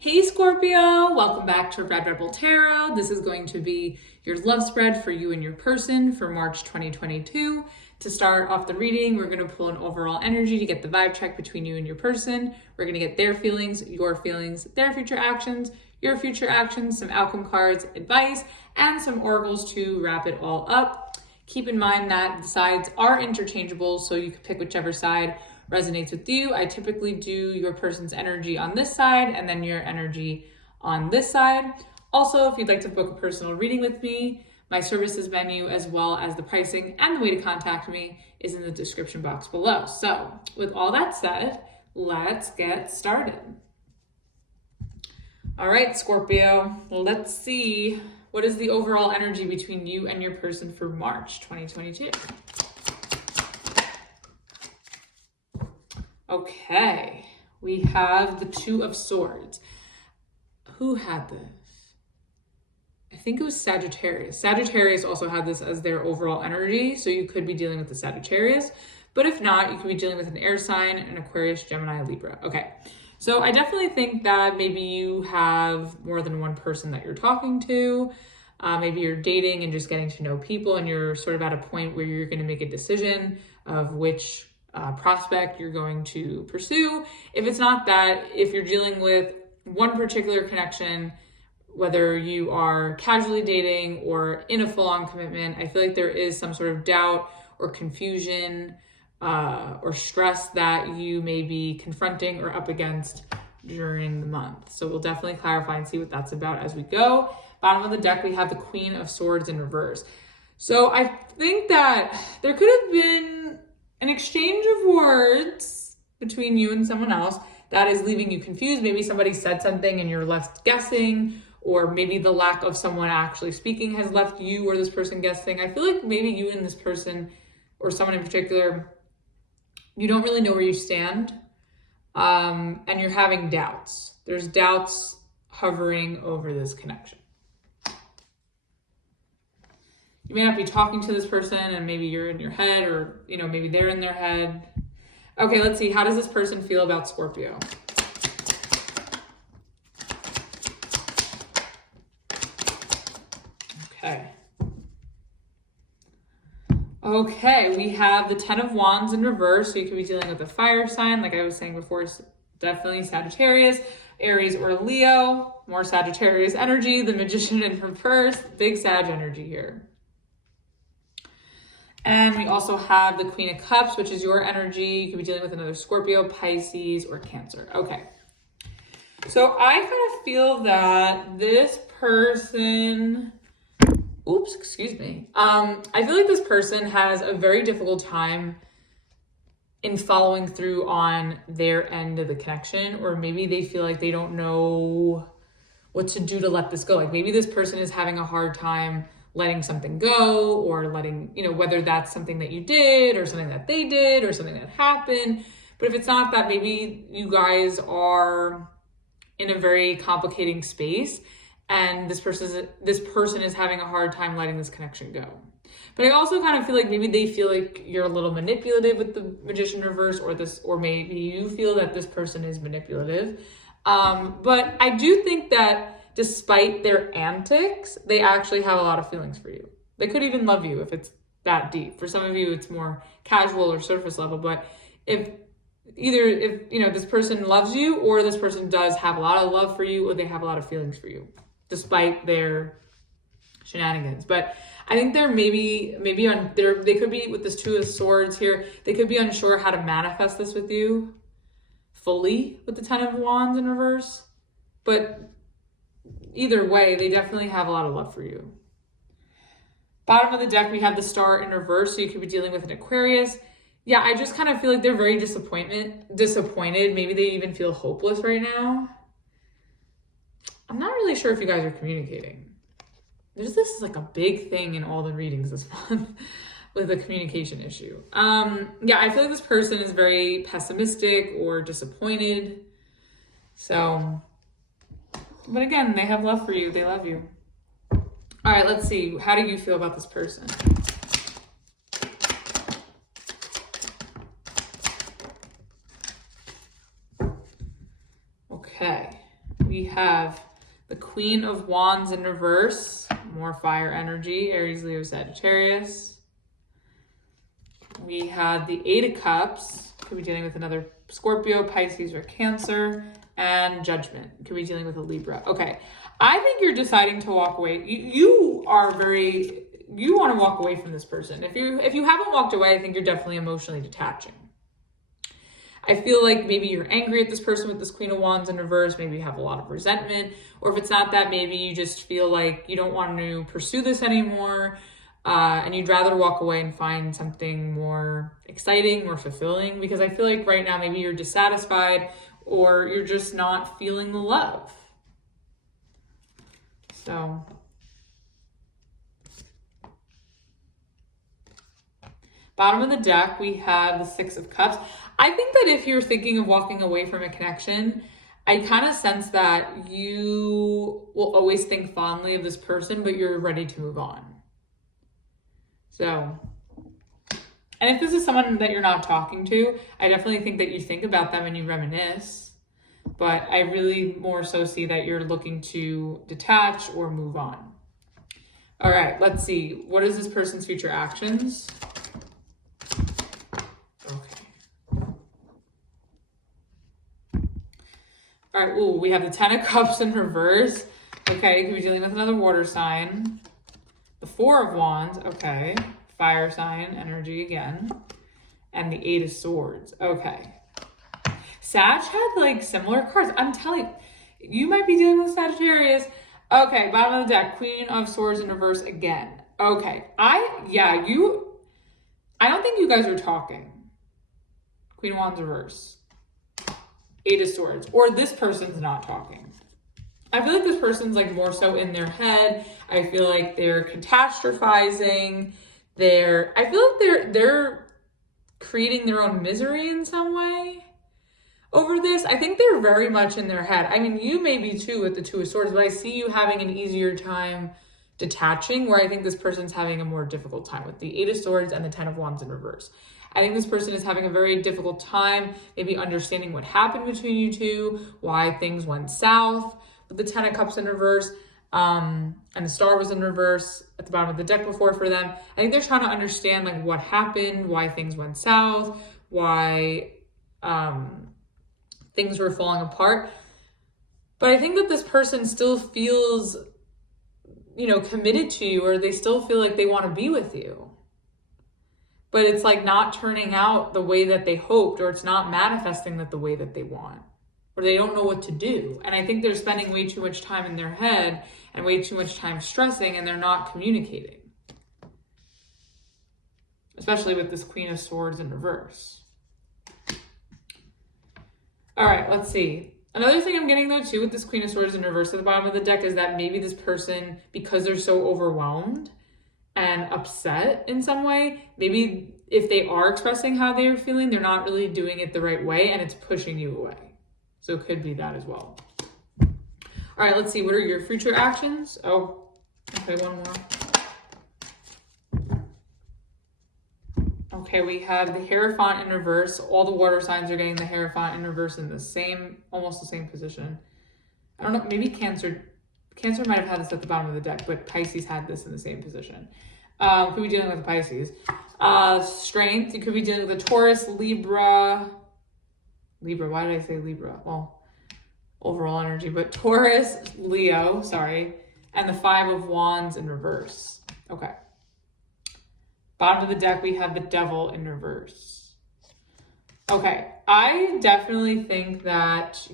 Hey Scorpio, welcome back to Red Rebel Tarot. This is going to be your love spread for you and your person for March 2022. To start off the reading, we're going to pull an overall energy to get the vibe check between you and your person. We're going to get their feelings, their future actions, your future actions, some outcome cards, advice, and some oracles to wrap it all up. Keep in mind that the sides are interchangeable, so you can pick whichever side resonates with you. I typically do your person's energy on this side and then your energy on this side. Also, if you'd like to book a personal reading with me, my services menu as well as the pricing and the way to contact me is in the description box below. So with all that said, let's get started. All right, Scorpio, let's see what is the overall energy between you and your person for March 2022. Okay, we have the Two of Swords. Who had this? I think it was Sagittarius. Sagittarius also had this as their overall energy, so you could be dealing with the Sagittarius, but if not, you could be dealing with an air sign, an Aquarius, Gemini, Libra. Okay, so I definitely think that maybe you have more than one person that you're talking to. Maybe you're dating and just getting to know people, and you're sort of at a point where you're going to make a decision of which prospect you're going to pursue. If it's not that, if you're dealing with one particular connection, whether you are casually dating or in a full-on commitment, I feel like there is some sort of doubt or confusion or stress that you may be confronting or up against during the month. So we'll definitely clarify and see what that's about as we go. Bottom of the deck, we have the Queen of Swords in reverse. So I think that there could have been an exchange of words between you and someone else that is leaving you confused. Maybe somebody said something and you're left guessing, or maybe the lack of someone actually speaking has left you or this person guessing. I feel like maybe you and this person, or someone in particular, you don't really know where you stand, and you're having doubts. There's doubts hovering over this connection. You may not be talking to this person and maybe you're in your head, or, maybe they're in their head. Okay, let's see. How does this person feel about Scorpio? Okay, we have the Ten of Wands in reverse. So you could be dealing with a fire sign. Like I was saying before, definitely Sagittarius, Aries, or Leo. More Sagittarius energy. The Magician in reverse. Big Sag energy here. And we also have the Queen of Cups, which is your energy. You could be dealing with another Scorpio, Pisces, or Cancer. Okay. So I kind of feel that this person, I feel like this person has a very difficult time in following through on their end of the connection, or maybe they feel like they don't know what to do to let this go. Like maybe this person is having a hard time letting something go, or letting, whether that's something that you did or something that they did or something that happened. But if it's not that, maybe you guys are in a very complicating space and this person is having a hard time letting this connection go. But I also kind of feel like maybe they feel like you're a little manipulative with the Magician reverse, or maybe you feel that this person is manipulative. But I do think that despite their antics, they actually have a lot of feelings for you. They could even love you if it's that deep. For some of you, it's more casual or surface level. But if this person loves you, or this person does have a lot of love for you, or they have a lot of feelings for you, despite their shenanigans. But I think they're they could be, with this Two of Swords here, they could be unsure how to manifest this with you fully with the Ten of Wands in reverse. But either way, they definitely have a lot of love for you. Bottom of the deck, we have the Star in reverse, so you could be dealing with an Aquarius. Yeah, I just kind of feel like they're very disappointed. Maybe they even feel hopeless right now. I'm not really sure if you guys are communicating. This is like a big thing in all the readings this month with a communication issue. Yeah, I feel like this person is very pessimistic or disappointed. So, but again, they have love for you. They love you. All right, let's see. How do you feel about this person? Okay. we have the Queen of Wands in reverse, more fire energy, Aries, Leo, Sagittarius. We have the Eight of Cups, could be dealing with another Scorpio, Pisces, or Cancer, and Judgment, could be dealing with a Libra. Okay, I think you're deciding to walk away. You want to walk away from this person. If you haven't walked away, I think you're definitely emotionally detaching. I feel like maybe you're angry at this person with this Queen of Wands in reverse. Maybe you have a lot of resentment. Or if it's not that, maybe you just feel like you don't want to pursue this anymore. And you'd rather walk away and find something more exciting, more fulfilling. Because I feel like right now, maybe you're dissatisfied or you're just not feeling the love. So bottom of the deck, we have the Six of Cups. I think that if you're thinking of walking away from a connection, I kind of sense that you will always think fondly of this person, but you're ready to move on. So, and if this is someone that you're not talking to, I definitely think that you think about them and you reminisce. But I really more so see that you're looking to detach or move on. All right, let's see. What is this person's future actions? All right, ooh, we have the Ten of Cups in reverse. Okay, could be dealing with another water sign. The Four of Wands, okay. Fire sign, energy again. And the Eight of Swords, okay. Sag had like similar cards. I'm telling you, might be dealing with Sagittarius. Okay, bottom of the deck, Queen of Swords in reverse again. Okay, I don't think you guys are talking. Queen of Wands reverse. Eight of Swords, or this person's not talking. I feel like this person's like more so in their head. I feel like they're catastrophizing. I feel like they're creating their own misery in some way over this. I think they're very much in their head. I mean, you may be too with the Two of Swords, but I see you having an easier time detaching, where I think this person's having a more difficult time with the Eight of Swords and the Ten of Wands in reverse. I think this person is having a very difficult time maybe understanding what happened between you two, why things went south with the Ten of Cups in reverse, and the Star was in reverse at the bottom of the deck before for them. I think they're trying to understand like what happened, why things went south, why things were falling apart. But I think that this person still feels, committed to you, or they still feel like they want to be with you. But it's like not turning out the way that they hoped, or it's not manifesting that the way that they want, or they don't know what to do. And I think they're spending way too much time in their head and way too much time stressing, and they're not communicating. Especially with this Queen of Swords in reverse. All right, let's see. Another thing I'm getting though too with this Queen of Swords in reverse at the bottom of the deck is that maybe this person, because they're so overwhelmed and upset in some way, maybe if they are expressing how they're feeling, they're not really doing it the right way, and it's pushing you away. So it could be that as well. All right, let's see. What are your future actions? Oh, okay, one more. Okay, we have the Hierophant in reverse. All the water signs are getting the Hierophant in reverse in almost the same position. I don't know, maybe Cancer might have had this at the bottom of the deck, but Pisces had this in the same position. Could be dealing with Pisces. Strength, you could be dealing with a Taurus, Libra, why did I say Libra? Well, overall energy, but Taurus, Leo, sorry, and the Five of Wands in reverse. Okay. Bottom of the deck, we have the Devil in reverse. Okay, I definitely think that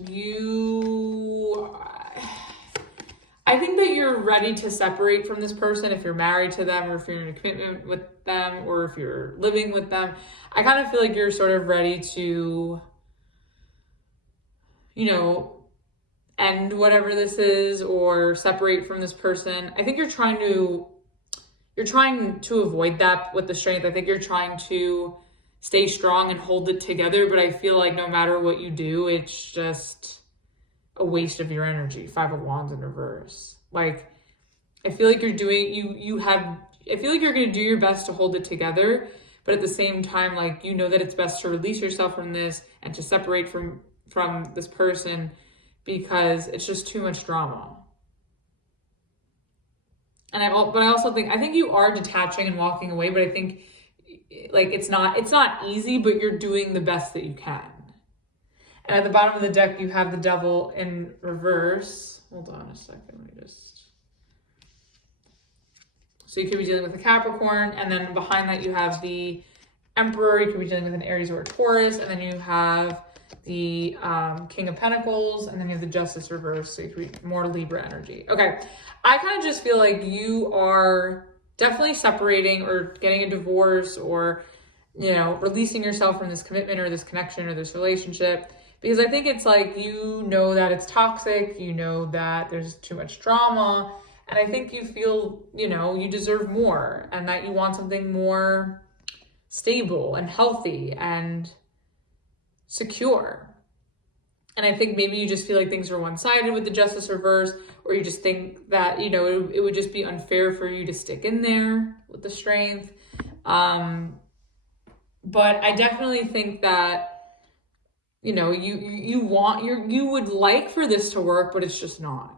I think that you're ready to separate from this person if you're married to them, or if you're in a commitment with them, or if you're living with them. I kind of feel like you're sort of ready to, end whatever this is, or separate from this person. I think you're trying to avoid that with the Strength. I think you're trying to stay strong and hold it together, but I feel like no matter what you do, it's just a waste of your energy. Five of Wands in reverse. Like, I feel like you're doing, I feel like you're going to do your best to hold it together, but at the same time, like, that it's best to release yourself from this and to separate from this person, because it's just too much drama. But I also think you are detaching and walking away, but I think like it's not easy, but you're doing the best that you can. And at the bottom of the deck, you have the Devil in reverse. Hold on a second, let me just. So you could be dealing with a Capricorn, and then behind that you have the Emperor. You could be dealing with an Aries or a Taurus, and then you have the King of Pentacles, and then you have the Justice reverse, so you could be more Libra energy. Okay, I kind of just feel like you are definitely separating or getting a divorce or, you know, releasing yourself from this commitment or this connection or this relationship, because I think it's like, you know that it's toxic, you know that there's too much drama, and I think you feel, you know, you deserve more and that you want something more stable and healthy and secure. And I think maybe you just feel like things are one-sided with the Justice reverse, or you just think that, you know, it would just be unfair for you to stick in there with the Strength. But I definitely think that, you know, you would like for this to work, but it's just not.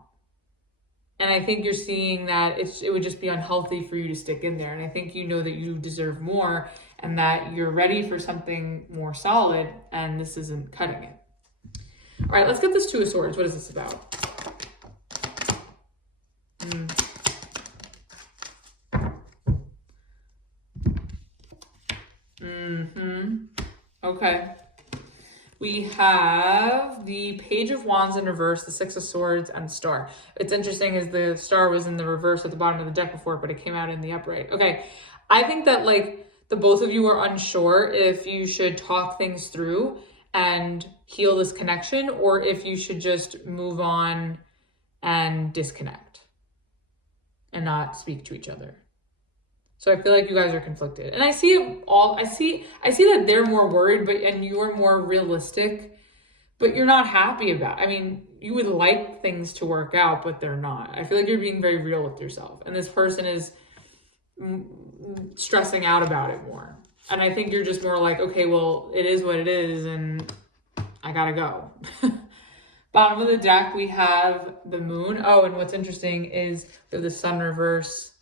And I think you're seeing that it would just be unhealthy for you to stick in there. And I think you know that you deserve more and that you're ready for something more solid, and this isn't cutting it. All right, let's get this Two of Swords. What is this about? Okay. We have the Page of Wands in reverse, the Six of Swords, and Star. It's interesting is the Star was in the reverse at the bottom of the deck before, but it came out in the upright. Okay, I think that like the both of you are unsure if you should talk things through and heal this connection, or if you should just move on and disconnect and not speak to each other. So I feel like you guys are conflicted. And I see it all, I see that they're more worried, and you're more realistic, but you're not happy about it. I mean, you would like things to work out, but they're not. I feel like you're being very real with yourself. And this person is stressing out about it more. And I think you're just more like, okay, well, it is what it is, and I gotta go. Bottom of the deck, we have the Moon. Oh, and what's interesting is we have the Sun reverse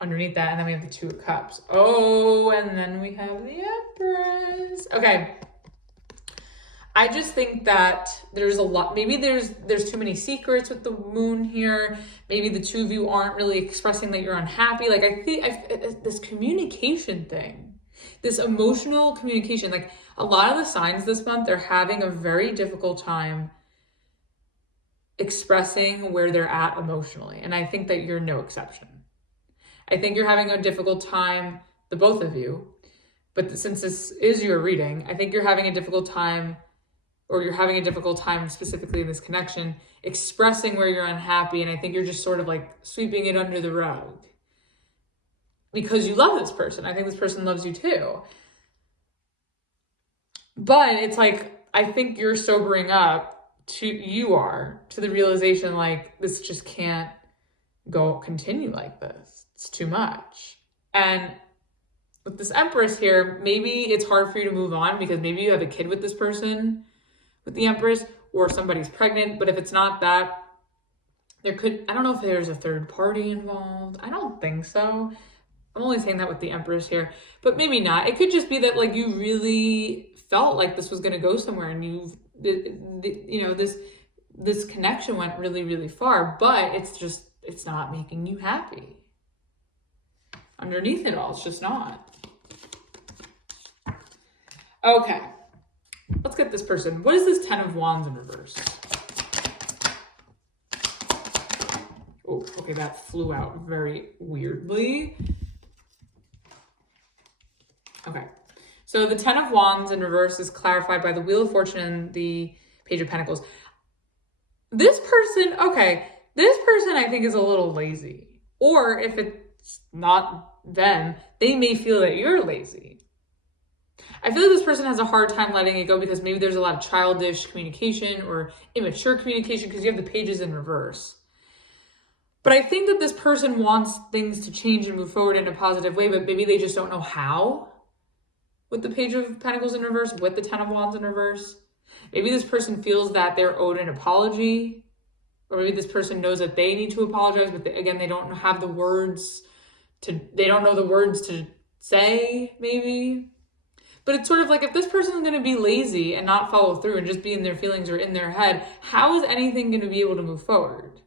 underneath that, and then we have the Two of Cups. Oh, and then we have the Empress. Okay. I just think that there's a lot, maybe there's too many secrets with the Moon here. Maybe the two of you aren't really expressing that you're unhappy. Like I think this communication thing, this emotional communication, like a lot of the signs this month, they're having a very difficult time expressing where they're at emotionally. And I think that you're no exception. I think you're having a difficult time, the both of you, but since this is your reading, I think you're having a difficult time, or you're having a difficult time specifically in this connection, expressing where you're unhappy. And I think you're just sort of like sweeping it under the rug because you love this person. I think this person loves you too. But it's like, I think you're sobering up to the realization like this just can't continue like this. It's too much. And with this Empress here, maybe it's hard for you to move on because maybe you have a kid with this person, with the Empress, or somebody's pregnant. But if it's not that, I don't know if there's a third party involved. I don't think so. I'm only saying that with the Empress here, but maybe not. It could just be that like you really felt like this was going to go somewhere, and this connection went really, really far, but it's not making you happy. Underneath it all, it's just not. Okay, let's get this person. What is this Ten of Wands in reverse? Oh, okay, that flew out very weirdly. Okay, so the Ten of Wands in reverse is clarified by the Wheel of Fortune and the Page of Pentacles. This person I think is a little lazy. Or if it's not them, they may feel that you're lazy. I feel like this person has a hard time letting it go because maybe there's a lot of childish communication or immature communication because you have the Pages in reverse. But I think that this person wants things to change and move forward in a positive way, but maybe they just don't know how. With the Page of Pentacles in reverse, with the Ten of Wands in reverse. Maybe this person feels that they're owed an apology, or maybe this person knows that they need to apologize, but again, they don't have the words they don't know the words to say, maybe. But it's sort of like, if this person is going to be lazy and not follow through and just be in their feelings or in their head, how is anything going to be able to move forward?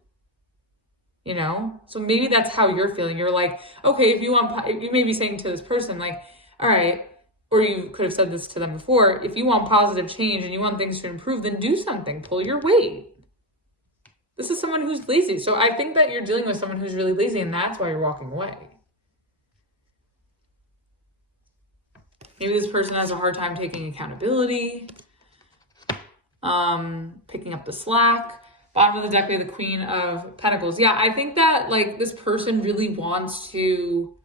You know? So maybe that's how you're feeling. You're like, okay, if you may be saying to this person, like, all right, or you could have said this to them before, if you want positive change and you want things to improve, then do something, pull your weight. This is someone who's lazy. So I think that you're dealing with someone who's really lazy, and that's why you're walking away. Maybe this person has a hard time taking accountability, picking up the slack. Bottom of the deck, we have the Queen of Pentacles. Yeah, I think that like this person really wants to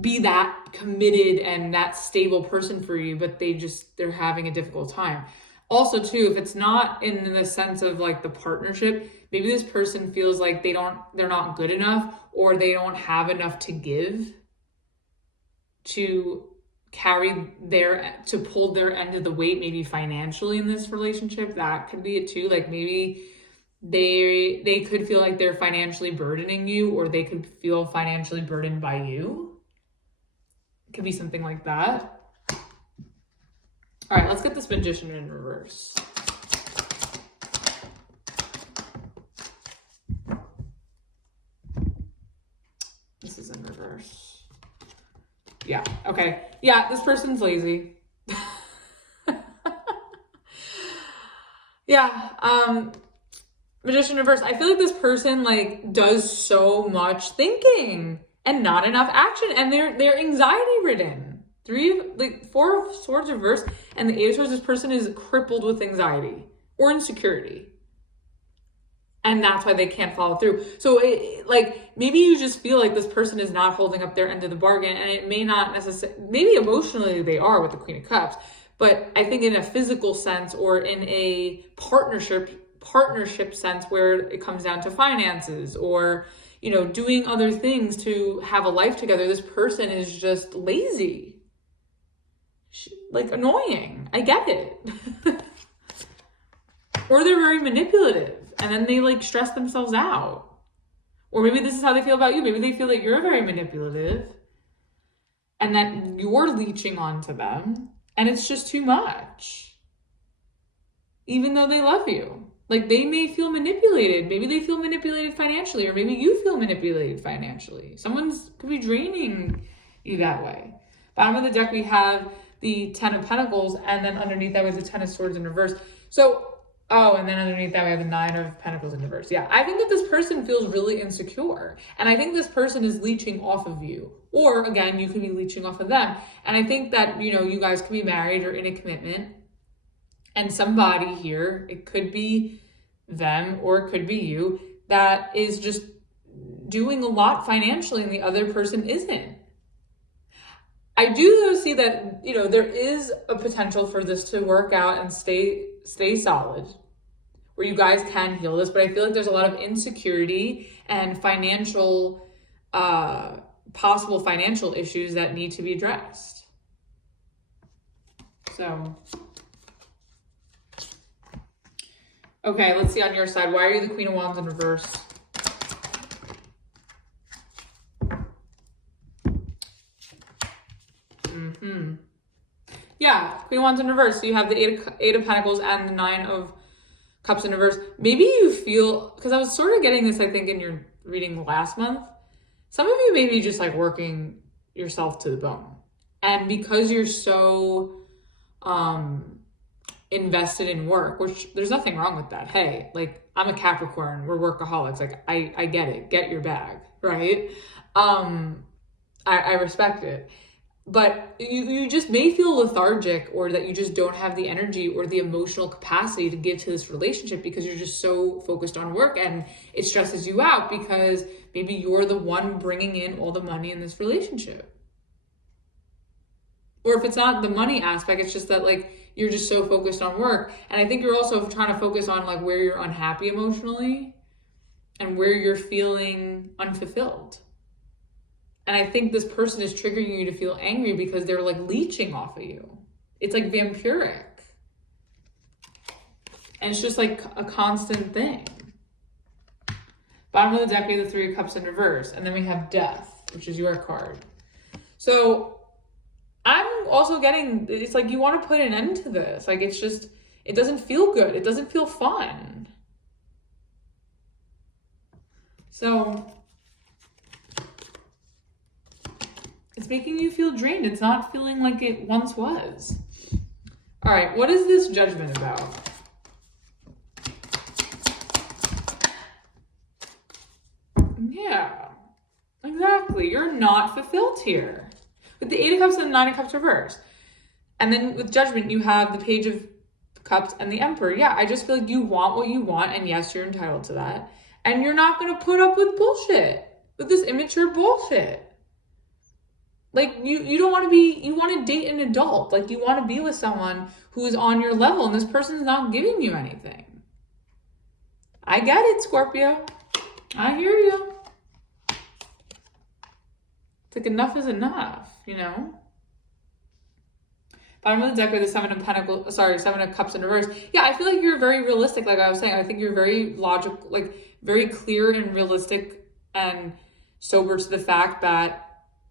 be that committed and that stable person for you, but they're having a difficult time. Also too, if it's not in the sense of like the partnership, maybe this person feels like they're not good enough, or they don't have enough to give to pull their end of the weight, maybe financially in this relationship. That could be it too. Like maybe they could feel like they're financially burdening you, or they could feel financially burdened by you. It could be something like that. All right, let's get this Magician in reverse. This is in reverse. Yeah, okay. Yeah, this person's lazy. Yeah, Magician reverse. I feel like this person like does so much thinking and not enough action, and they're anxiety ridden. 4 of Swords reverse and the 8 of Swords. This person is crippled with anxiety or insecurity, and that's why they can't follow through. So maybe you just feel like this person is not holding up their end of the bargain, and it may not necessarily, maybe emotionally they are with the Queen of Cups, but I think in a physical sense or in a partnership sense where it comes down to finances or, you know, doing other things to have a life together, this person is just lazy. Like annoying. I get it. Or they're very manipulative, and then they like stress themselves out. Or maybe this is how they feel about you. Maybe they feel that you're very manipulative and that you're leeching onto them, and it's just too much. Even though they love you. Like they may feel manipulated. Maybe they feel manipulated financially, or maybe you feel manipulated financially. Someone's could be draining you that way. Bottom of the deck, we have the 10 of Pentacles, and then underneath that we have the 10 of Swords in reverse. So, and then underneath that we have the 9 of Pentacles in reverse. Yeah, I think that this person feels really insecure, and I think this person is leeching off of you. Or again, you could be leeching off of them. And I think that, you know, you guys could be married or in a commitment, and somebody here, it could be them or it could be you, that is just doing a lot financially and the other person isn't. I do though see that, you know, there is a potential for this to work out and stay solid, where you guys can heal this, but I feel like there's a lot of insecurity and possible financial issues that need to be addressed. So, okay, let's see on your side. Why are you the Queen of Wands in reverse? Yeah, Queen of Wands in reverse. So you have the eight of Pentacles and the 9 of Cups in reverse. Maybe you feel, because I was sort of getting this, I think, in your reading last month. Some of you may be just like working yourself to the bone. And because you're so invested in work, which there's nothing wrong with that. Hey, like I'm a Capricorn, we're workaholics. Like I get it. Get your bag, right? I respect it. But you just may feel lethargic, or that you just don't have the energy or the emotional capacity to give to this relationship because you're just so focused on work, and it stresses you out because maybe you're the one bringing in all the money in this relationship. Or if it's not the money aspect, it's just that like you're just so focused on work. And I think you're also trying to focus on like where you're unhappy emotionally and where you're feeling unfulfilled. And I think this person is triggering you to feel angry because they're like leeching off of you. It's like vampiric. And it's just like a constant thing. Bottom of the deck, we have the Three of Cups in reverse. And then we have Death, which is your card. So I'm also getting, it's like you want to put an end to this. Like it's just, it doesn't feel good. It doesn't feel fun. So it's making you feel drained. It's not feeling like it once was. All right, what is this Judgment about? Yeah, exactly. You're not fulfilled here. With the Eight of Cups and the Nine of Cups reversed. And then with Judgment, you have the Page of Cups and the Emperor. Yeah, I just feel like you want what you want, and yes, you're entitled to that. And you're not going to put up with bullshit, with this immature bullshit. Like, you don't want to be, you want to date an adult. Like, you want to be with someone who is on your level, and this person's not giving you anything. I get it, Scorpio. I hear you. It's like enough is enough, you know? Bottom of the deck with the Seven of Cups in reverse. Yeah, I feel like you're very realistic, like I was saying. I think you're very logical, like very clear and realistic and sober to the fact that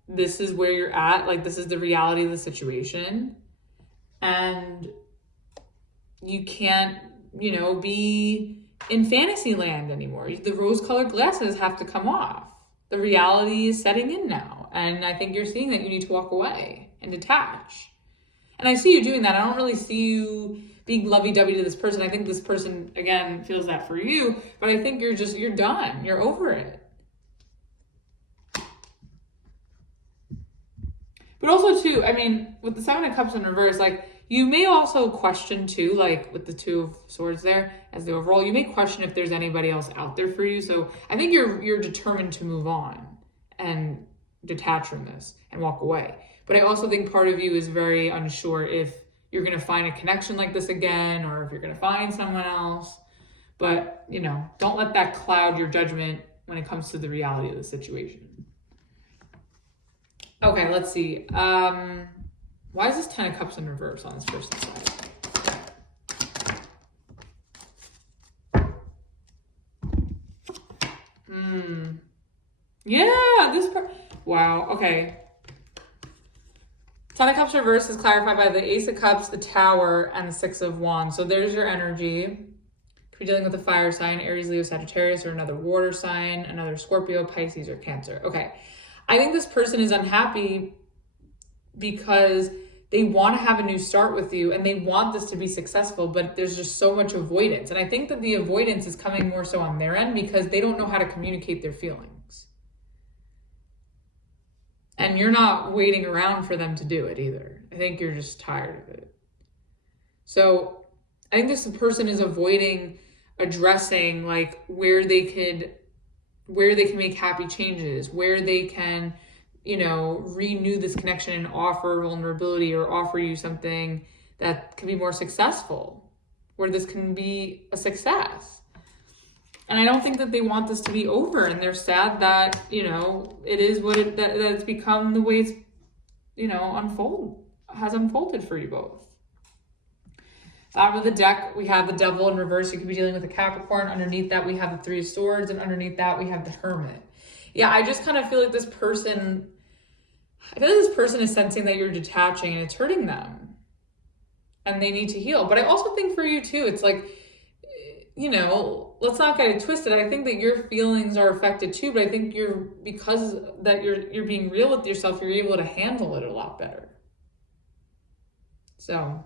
this is where you're at. Like, this is the reality of the situation. And you can't, you know, be in fantasy land anymore. The rose-colored glasses have to come off. The reality is setting in now. And I think you're seeing that you need to walk away and detach. And I see you doing that. I don't really see you being lovey-dovey to this person. I think this person, again, feels that for you. But I think you're done. You're over it. But also, too, I mean, with the Seven of Cups in reverse, like, you may also question, too, like, with the Two of Swords there, as the overall, you may question if there's anybody else out there for you. So I think you're determined to move on and detach from this and walk away. But I also think part of you is very unsure if you're going to find a connection like this again, or if you're going to find someone else. But, you know, don't let that cloud your judgment when it comes to the reality of the situation. Okay, let's see. Why is this Ten of Cups in reverse on this person's side? Yeah, wow, okay. Ten of Cups reverse is clarified by the Ace of Cups, the Tower, and the Six of Wands. So there's your energy. Could be dealing with a fire sign, Aries, Leo, Sagittarius, or another water sign, another Scorpio, Pisces, or Cancer. Okay. I think this person is unhappy because they want to have a new start with you and they want this to be successful, but there's just so much avoidance. And I think that the avoidance is coming more so on their end because they don't know how to communicate their feelings. And you're not waiting around for them to do it either. I think you're just tired of it. So I think this person is avoiding addressing like where they can make happy changes, where they can, you know, renew this connection and offer vulnerability or offer you something that can be more successful, where this can be a success. And I don't think that they want this to be over, and they're sad that, you know, it is that it's become the way it's, you know, has unfolded for you both. Bottom of the deck, we have the Devil in reverse. You could be dealing with a Capricorn. Underneath that, we have the Three of Swords. And underneath that, we have the Hermit. Yeah, I just kind of feel like this person is sensing that you're detaching and it's hurting them. And they need to heal. But I also think for you too, it's like, you know, let's not get it twisted. I think that your feelings are affected too, but I think because you're being real with yourself, you're able to handle it a lot better. So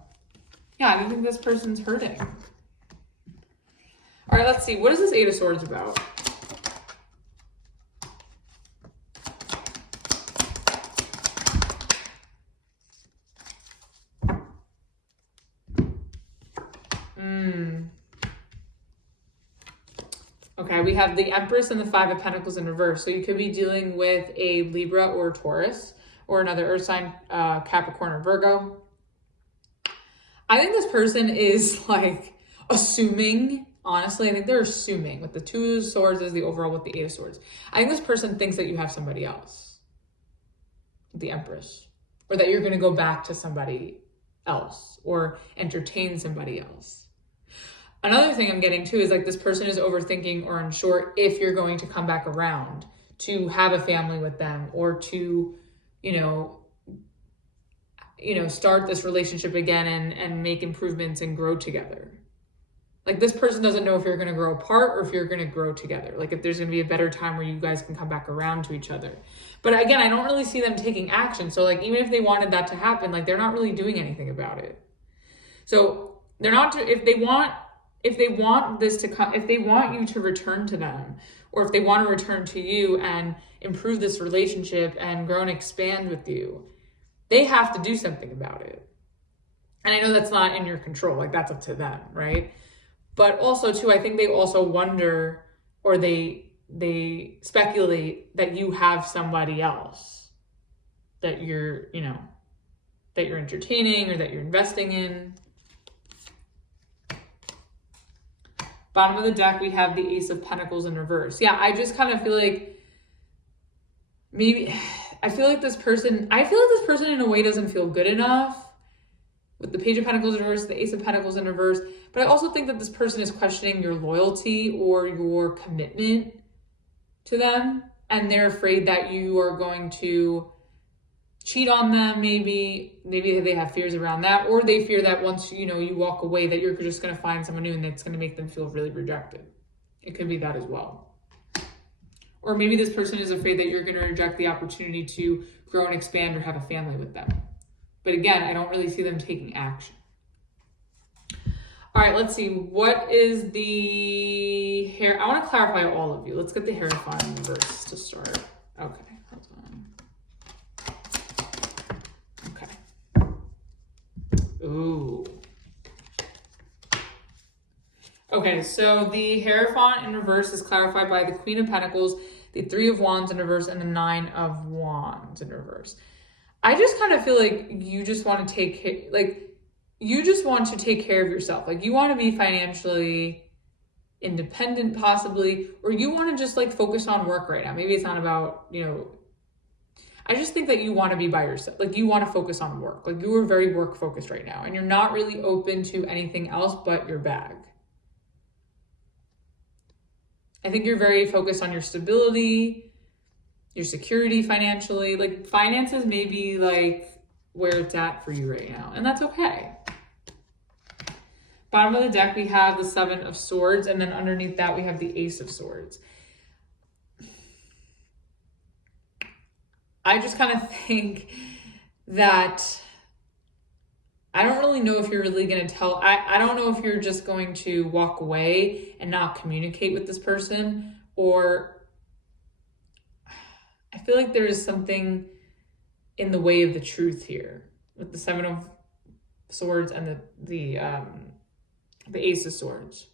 yeah, I think this person's hurting. All right, let's see. What is this Eight of Swords about? Okay, we have the Empress and the Five of Pentacles in reverse. So you could be dealing with a Libra or a Taurus or another earth sign, Capricorn or Virgo. I think this person is like assuming, honestly, I think they're assuming with the Two of Swords as the overall with the Eight of Swords. I think this person thinks that you have somebody else, the Empress, or that you're going to go back to somebody else or entertain somebody else. Another thing I'm getting too is like this person is overthinking or unsure if you're going to come back around to have a family with them, or to, start this relationship again and make improvements and grow together. Like this person doesn't know if you're going to grow apart or if you're going to grow together. Like if there's going to be a better time where you guys can come back around to each other. But again, I don't really see them taking action. So like even if they wanted that to happen, like they're not really doing anything about it. So they're not, if they want this to come, if they want you to return to them, or if they want to return to you and improve this relationship and grow and expand with you, they have to do something about it. And I know that's not in your control, like that's up to them, right? But also too, I think they also wonder, or they speculate that you have somebody else that you're entertaining or that you're investing in. Bottom of the deck, we have the Ace of Pentacles in reverse. Yeah, I just kind of feel like this person in a way doesn't feel good enough with the Page of Pentacles in reverse, the Ace of Pentacles in reverse. But I also think that this person is questioning your loyalty or your commitment to them. And they're afraid that you are going to cheat on them. Maybe they have fears around that, or they fear that once, you walk away, that you're just going to find someone new and it's going to make them feel really rejected. It could be that as well. Or maybe this person is afraid that you're going to reject the opportunity to grow and expand or have a family with them. But again, I don't really see them taking action. All right, let's see. What is the hair? I want to clarify all of you. Let's get the Hierophant in reverse to start. Okay, hold on. Okay. Ooh. Okay, so the Hierophant in reverse is clarified by the Queen of Pentacles, the Three of Wands in reverse, and the Nine of Wands in reverse. I just kind of feel like you just want to take care of yourself. Like you want to be financially independent possibly, or you want to just like focus on work right now. Maybe it's not about, I just think that you want to be by yourself. Like you want to focus on work. Like you are very work focused right now and you're not really open to anything else but your bag. I think you're very focused on your stability, your security financially. Like finances may be like where it's at for you right now, and that's okay. Bottom of the deck, we have the Seven of Swords, and then underneath that, we have the Ace of Swords. I just kind of think that I don't really know if you're really going to tell. I don't know if you're just going to walk away and not communicate with this person, or I feel like there is something in the way of the truth here with the Seven of Swords and the Ace of Swords.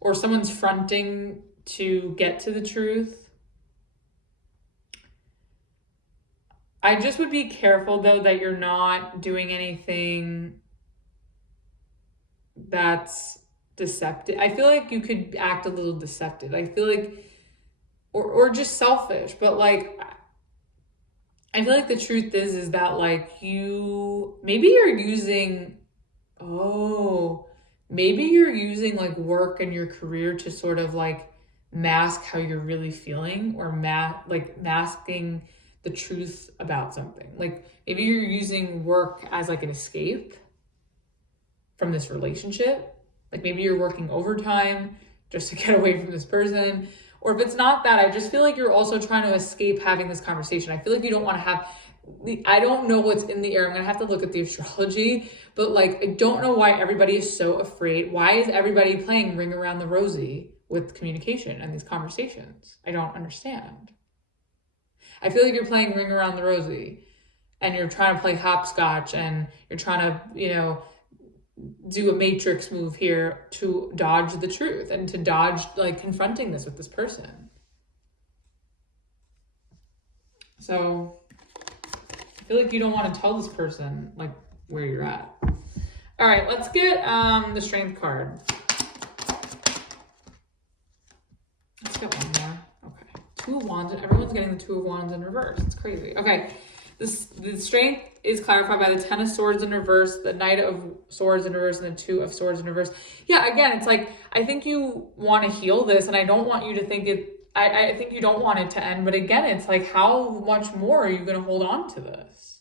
Or someone's fronting to get to the truth. I just would be careful though that you're not doing anything that's deceptive. I feel like you could act a little deceptive. I feel like, or just selfish, but like, I feel like the truth is that like maybe you're using like work and your career to sort of like mask how you're really feeling, or masking the truth about something. Like maybe you're using work as like an escape from this relationship. Like maybe you're working overtime just to get away from this person. Or if it's not that, I just feel like you're also trying to escape having this conversation. I feel like you don't want to have, I don't know what's in the air. I'm going to have to look at the astrology, but like, I don't know why everybody is so afraid. Why is everybody playing Ring Around the Rosie with communication and these conversations? I don't understand. I feel like you're playing Ring Around the Rosie and you're trying to play hopscotch and you're trying to, do a matrix move here to dodge the truth and to dodge like confronting this with this person. So I feel like you don't want to tell this person like where you're at. All right, let's get the Strength card. Let's get one more. Okay. Two of Wands. Everyone's getting the Two of Wands in reverse. It's crazy. Okay. The Strength is clarified by the 10 of Swords in reverse, the Knight of Swords in reverse, and the 2 of Swords in reverse. Yeah, again, it's like, I think you want to heal this, and I don't want you to think I think you don't want it to end, but again, it's like, how much more are you going to hold on to this?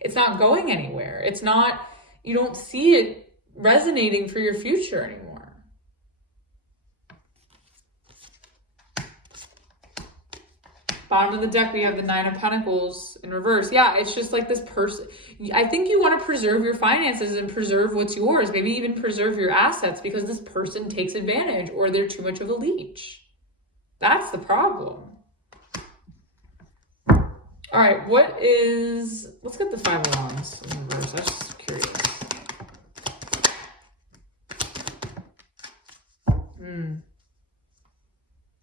It's not going anywhere. It's not, you don't see it resonating for your future anymore. Bottom of the deck, we have the 9 of Pentacles in reverse. Yeah, it's just like this person. I think you want to preserve your finances and preserve what's yours. Maybe even preserve your assets because this person takes advantage or they're too much of a leech. That's the problem. All right, let's get the 5 of Wands in reverse. That's just curious.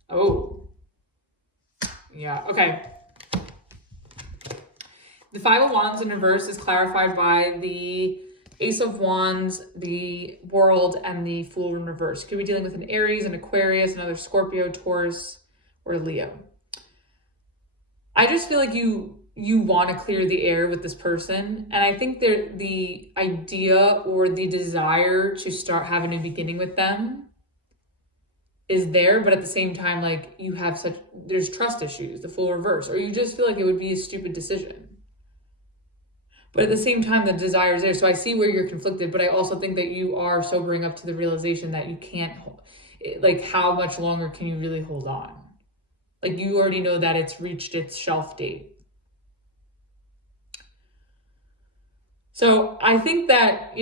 Oh. Yeah, okay. The 5 of Wands in reverse is clarified by the Ace of Wands, the World, and the Fool in reverse. Could be dealing with an Aries, an Aquarius, another Scorpio, Taurus, or Leo. I just feel like you want to clear the air with this person. And I think the idea or the desire to start having a beginning with them is there, but at the same time, like, you have there's trust issues, the Fool reverse, or you just feel like it would be a stupid decision. But at the same time, the desire is there. So I see where you're conflicted, but I also think that you are sobering up to the realization that you can't, like, how much longer can you really hold on? Like, you already know that it's reached its shelf date. So I think that,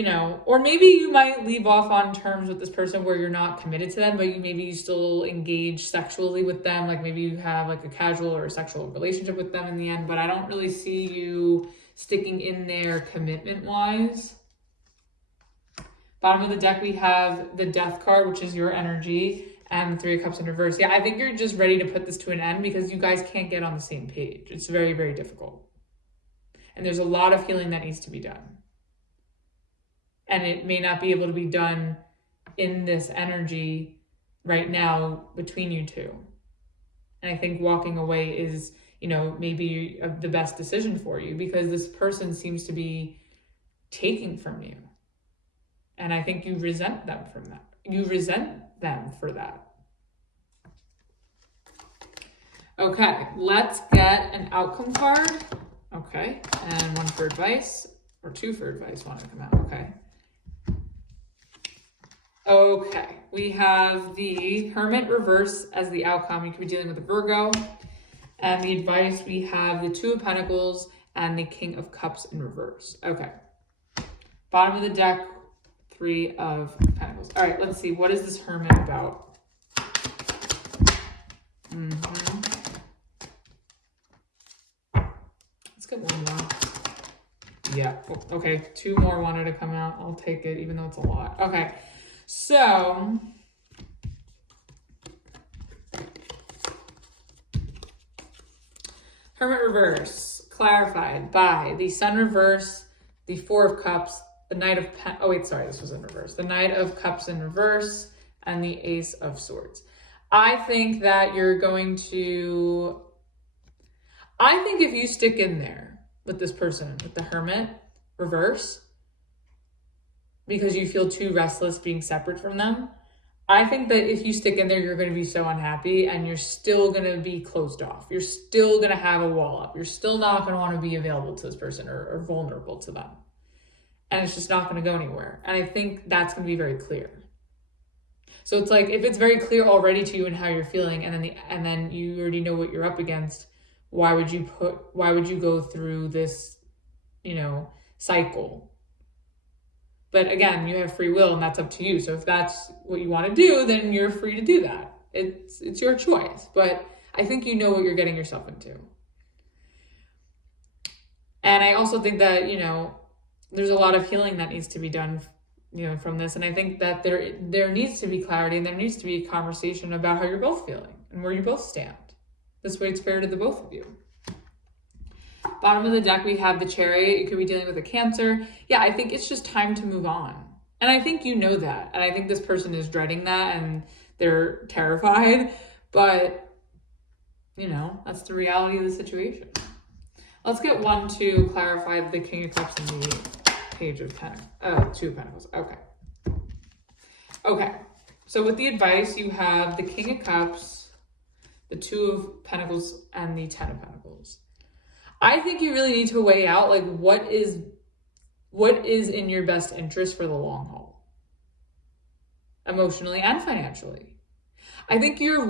or maybe you might leave off on terms with this person where you're not committed to them, but maybe you still engage sexually with them. Like, maybe you have like a casual or a sexual relationship with them in the end, but I don't really see you sticking in there commitment wise. Bottom of the deck, we have the Death card, which is your energy, and the 3 of Cups in reverse. Yeah, I think you're just ready to put this to an end because you guys can't get on the same page. It's very, very difficult. And there's a lot of healing that needs to be done. And it may not be able to be done in this energy right now between you two. And I think walking away is, maybe the best decision for you because this person seems to be taking from you. And I think you resent them from that. You resent them for that. Okay, let's get an outcome card. Okay, and 1 for advice, or 2 for advice wanted to come out, okay. Okay, we have the Hermit reverse as the outcome. You could be dealing with a Virgo. And the advice, we have the 2 of Pentacles and the King of Cups in reverse. Okay. Bottom of the deck, 3 of Pentacles. All right, let's see. What is this Hermit about? Let's get one more. Yeah. Okay. 2 more wanted to come out. I'll take it, even though it's a lot. Okay. So Hermit reverse clarified by the Sun reverse, the 4 of Cups, the Knight of this was in reverse. The Knight of Cups in reverse, and the Ace of Swords. I think that you're going to, I think if you stick in there with this person, with the Hermit reverse, because you feel too restless being separate from them, I think that if you stick in there, you're going to be so unhappy and you're still going to be closed off. You're still going to have a wall up. You're still not going to want to be available to this person or vulnerable to them. And it's just not going to go anywhere. And I think that's going to be very clear. So it's like, if it's very clear already to you and how you're feeling, and then you already know what you're up against, why would you go through this, cycle? But again, you have free will and that's up to you. So if that's what you want to do, then you're free to do that. It's your choice. But I think you know what you're getting yourself into. And I also think that, there's a lot of healing that needs to be done, from this. And I think that there needs to be clarity and there needs to be a conversation about how you're both feeling and where you both stand. This way it's fair to the both of you. Bottom of the deck, we have the Chariot. You could be dealing with a Cancer. Yeah, I think it's just time to move on. And I think you know that. And I think this person is dreading that and they're terrified. But, that's the reality of the situation. Let's get one to clarify the King of Cups and the Page of Pentacles. Two of Pentacles. Okay. Okay. So with the advice, you have the King of Cups, the Two of Pentacles, and the Ten of Pentacles. I think you really need to weigh out like what is in your best interest for the long haul, emotionally and financially. I think you're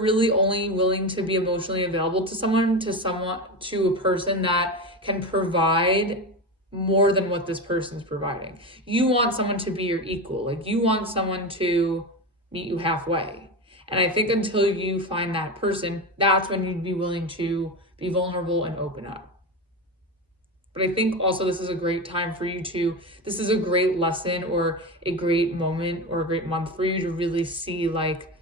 really only willing to be emotionally available to a person that can provide more than what this person's providing. You want someone to be your equal. Like you want someone to meet you halfway. And I think until you find that person, that's when you'd be willing to be vulnerable and open up. But I think also this is a great time for you this is a great lesson or a great moment or a great month for you to really see like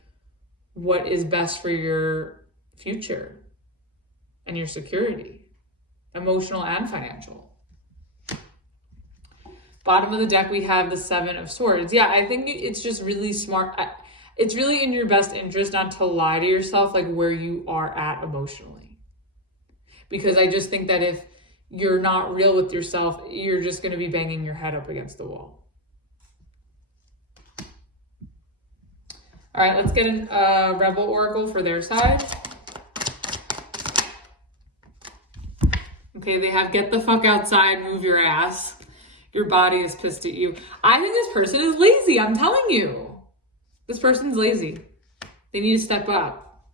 what is best for your future and your security, emotional and financial. Bottom of the deck, we have the Seven of Swords. Yeah, I think it's just really smart. It's really in your best interest not to lie to yourself like where you are at emotionally. Because I just think that if you're not real with yourself, you're just going to be banging your head up against the wall. All right, let's get a Rebel Oracle for their side. Okay, they have get the fuck outside, move your ass. Your body is pissed at you. I think this person is lazy, I'm telling you. This person's lazy. They need to step up.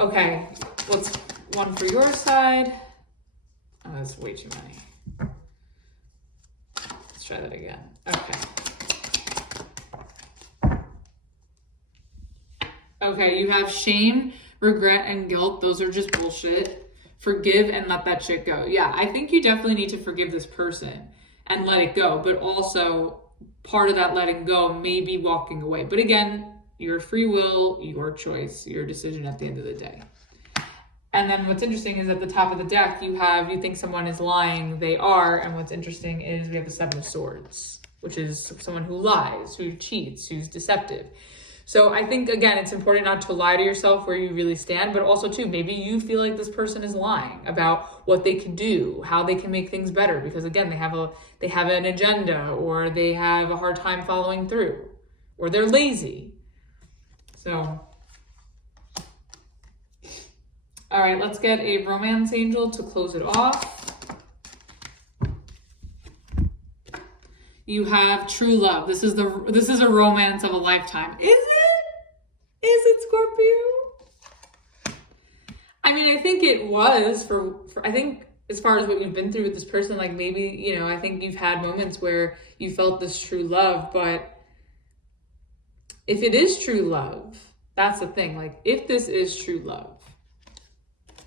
Okay, let's one for your side. Oh, that's way too many. Let's try that again. Okay. Okay, you have shame, regret, and guilt. Those are just bullshit. Forgive and let that shit go. Yeah, I think you definitely need to forgive this person and let it go. But also, part of that letting go may be walking away. But again, your free will, your choice, your decision at the end of the day. And then what's interesting is at the top of the deck, you think someone is lying, they are. And what's interesting is we have the Seven of Swords, which is someone who lies, who cheats, who's deceptive. So I think, again, it's important not to lie to yourself where you really stand, but also, too, maybe you feel like this person is lying about what they can do, how they can make things better, because, again, they have an agenda, or they have a hard time following through, or they're lazy. So, all right, let's get a romance angel to close it off. You have true love. This is a romance of a lifetime. Is it? Is it, Scorpio? I mean, I think it was for I think as far as what you've been through with this person, like maybe, I think you've had moments where you felt this true love, but if it is true love, that's the thing. Like if this is true love,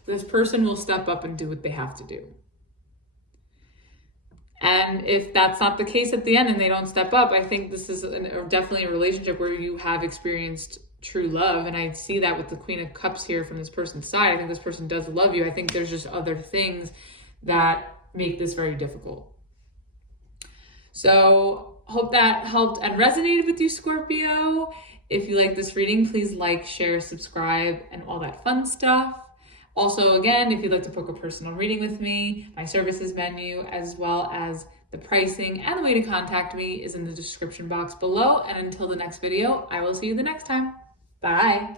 this person will step up and do what they have to do. And if that's not the case at the end and they don't step up, I think this is definitely a relationship where you have experienced true love. And I see that with the Queen of Cups here from this person's side. I think this person does love you. I think there's just other things that make this very difficult. So hope that helped and resonated with you, Scorpio. If you like this reading, please like, share, subscribe, and all that fun stuff. Also, again, if you'd like to book a personal reading with me, my services menu, as well as the pricing and the way to contact me is in the description box below. And until the next video, I will see you the next time. Bye.